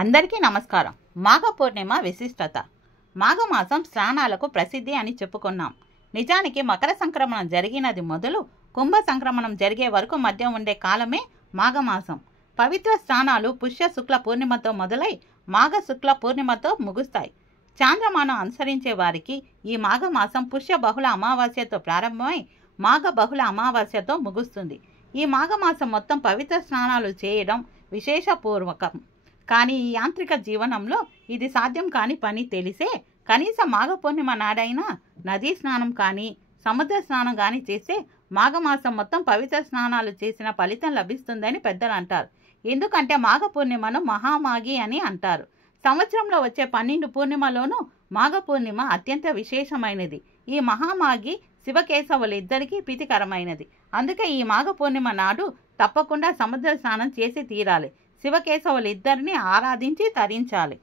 అందరికీ నమస్కారం. మాఘ పూర్ణిమ విశిష్టత. మాఘమాసం స్నానాలకు ప్రసిద్ధి అని చెప్పుకున్నాం. నిజానికి మకర సంక్రమణం జరిగినది మొదలు కుంభ సంక్రమణం జరిగే వరకు మధ్య ఉండే కాలమే మాఘమాసం. పవిత్ర స్నానాలు పుష్య శుక్ల పూర్ణిమతో మొదలై మాఘ శుక్ల పూర్ణిమతో ముగుస్తాయి. చాంద్రమానం అనుసరించే వారికి ఈ మాఘమాసం పుష్య బహుళ అమావాస్యతో ప్రారంభమై మాఘ బహుళ అమావాస్యతో ముగుస్తుంది. ఈ మాఘమాసం మొత్తం పవిత్ర స్నానాలు చేయడం విశేషపూర్వకం. కానీ ఈ యాంత్రిక జీవనంలో ఇది సాధ్యం కాని పని తెలిసే కనీసం మాఘ పూర్ణిమ నాడైనా నదీ స్నానం కానీ సముద్ర స్నానం కానీ చేస్తే మాఘమాసం మొత్తం పవిత్ర స్నానాలు చేసిన ఫలితం లభిస్తుందని పెద్దలు అంటారు. ఎందుకంటే మాఘ పూర్ణిమను మహామాఘి అని అంటారు. సంవత్సరంలో వచ్చే 12 పూర్ణిమలోనూ మాఘ పూర్ణిమ అత్యంత విశేషమైనది. ఈ మహామాఘి శివకేశవులిద్దరికీ ప్రీతికరమైనది. అందుకే ఈ మాఘ పూర్ణిమ నాడు తప్పకుండా సముద్ర స్నానం చేసి తీరాలి. శివకేశవులిద్దరిని ఆరాధించి తరించాలి.